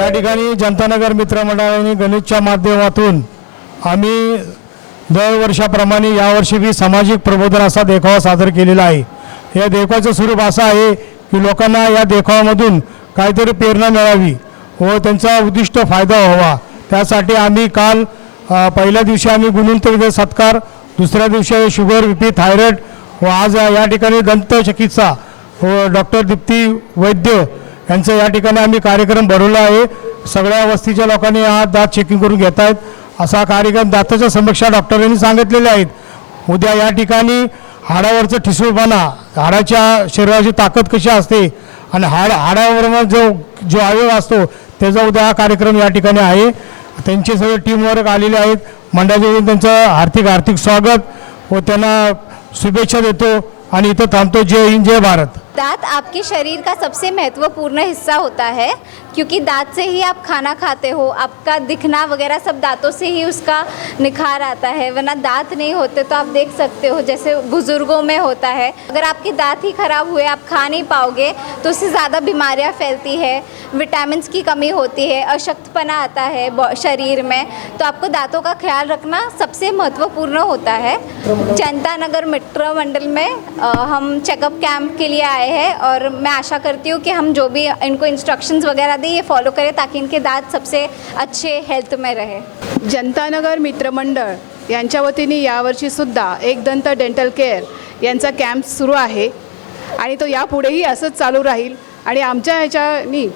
या ठिकाणी जनतानगर मित्रमंडळाने गणेशच्या माध्यमातून आम्ही दरवर्षाप्रमाणे यावर्षी बी सामाजिक प्रबोधन असा देखावा सादर केलेला आहे। या देखाव्याचं स्वरूप असं आहे की लोकांना या देखाव्यामधून काहीतरी प्रेरणा मिळावी व त्यांचा उद्दिष्ट फायदा व्हावा, त्यासाठी आम्ही काल पहिल्या दिवशी आम्ही गुणवंत सत्कार, दुसऱ्या दिवशी शुगर, बीपी, थायरॉइड व आज या ठिकाणी दंत चिकित्सा व डॉक्टर दीप्ती वैद्य यांचं या ठिकाणी आम्ही कार्यक्रम भरवला आहे। सगळ्या वस्तीच्या लोकांनी हा दात चेकिंग करून घेत आहेत। असा कार्यक्रम दाताच्या समीक्षा डॉक्टरांनी सांगितलेले आहेत। उद्या या ठिकाणी हाडावरचं ठिसूळपणा, हाडाच्या शरीराची ताकद कशी असते आणि हाडावर जो अवयव असतो त्याचा उद्या हा कार्यक्रम या ठिकाणी आहे। त्यांचे सगळे टीमवर्क आलेले आहेत। मंडळाचे त्यांचं हार्दिक स्वागत व त्यांना शुभेच्छा देतो आणि इथं थांबतो। जय हिंद, जय भारत। दांत आपके शरीर का सबसे महत्वपूर्ण हिस्सा होता है, क्योंकि दांत से ही आप खाना खाते हो, आपका दिखना वगैरह सब दांतों से ही उसका निखार आता है। वरना दांत नहीं होते तो आप देख सकते हो जैसे बुजुर्गों में होता है, अगर आपके दांत ही खराब हुए, आप खा नहीं पाओगे तो उससे ज़्यादा बीमारियां फैलती है, विटामिन्स की कमी होती है, अशक्तपना आता है शरीर में। तो आपको दांतों का ख्याल रखना सबसे महत्वपूर्ण होता है। जनता नगर मित्र मंडल में हम चेकअप कैंप के लिए आए हैं और मैं आशा करती हूँ कि हम जो भी इनको इंस्ट्रक्शंस वगैरह दें ये फॉलो करें ताकि इनके दांत सबसे अच्छे हेल्थ में रहे। जनतानगर मित्रमंडळ यांच्या वतीने यावर्षीसुद्धा एक दंत डेंटल केअर यांचा कॅम्प सुरू आहे आणि तो यापुढेही असंच चालू राहील आणि आमच्या ह्याच्यानी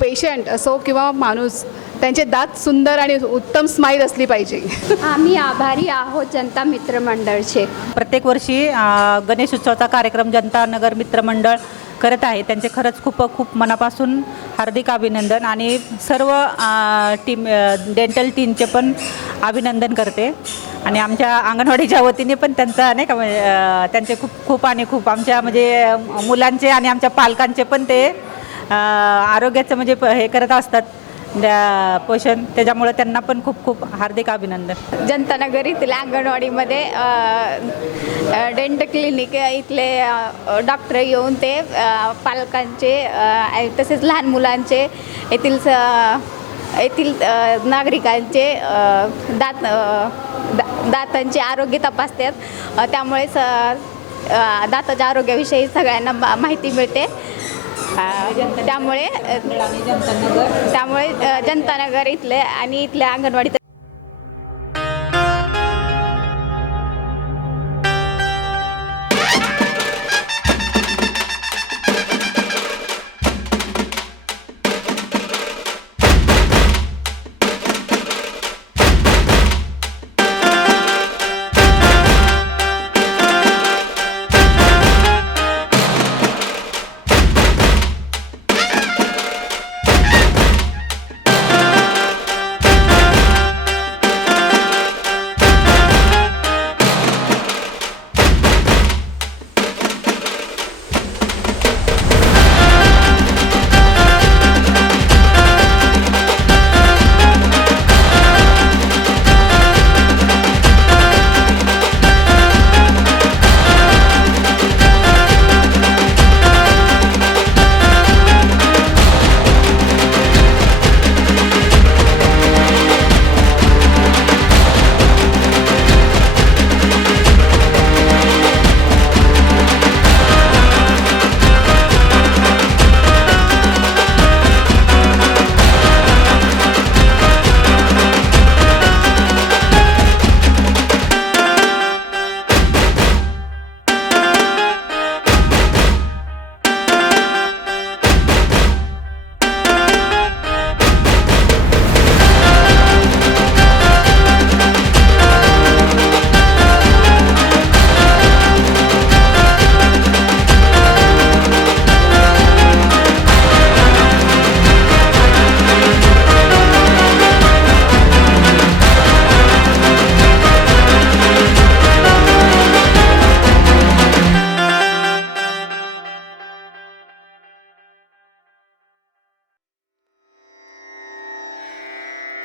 पेशंट असो किंवा माणूस त्यांचे दात सुंदर आणि उत्तम स्माईल असली पाहिजे। आम्ही आभारी आहोत जनता मित्र मंडळचे। प्रत्येक वर्षी गणेश उत्सवाचा कार्यक्रम जनता नगर मित्र मंडळ करत आहे। त्यांचे खरंच खूप मनापासून हार्दिक अभिनंदन आणि सर्व टीम डेंटल टीमचे पण अभिनंदन करते आणि आमच्या अंगणवाडीच्या वतीने पण त्यांचा नाही का त्यांचे खूप आमच्या म्हणजे मुलांचे आणि आमच्या पालकांचे पण ते आरोग्याचं म्हणजे हे करत असतात पोषण, त्याच्यामुळे त्यांना पण खूप हार्दिक अभिनंदन। जनता नगर इथल्या अंगणवाडीमध्ये डेंट क्लिनिक इथले डॉक्टर येऊन ते पालकांचे तसेच लहान मुलांचे येथील नागरिकांचे दातांचे आरोग्य तपासतात। त्यामुळे दाताच्या आरोग्याविषयी सगळ्यांना माहिती मिळते। त्यामुळे जनतानगर इथले आणि इथल्या अंगणवाडी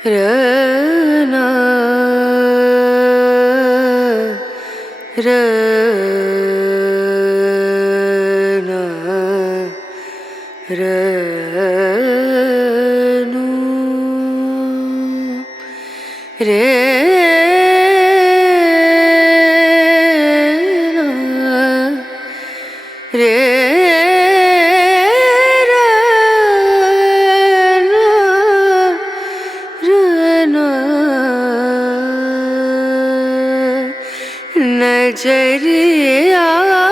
रना रना रनु 그래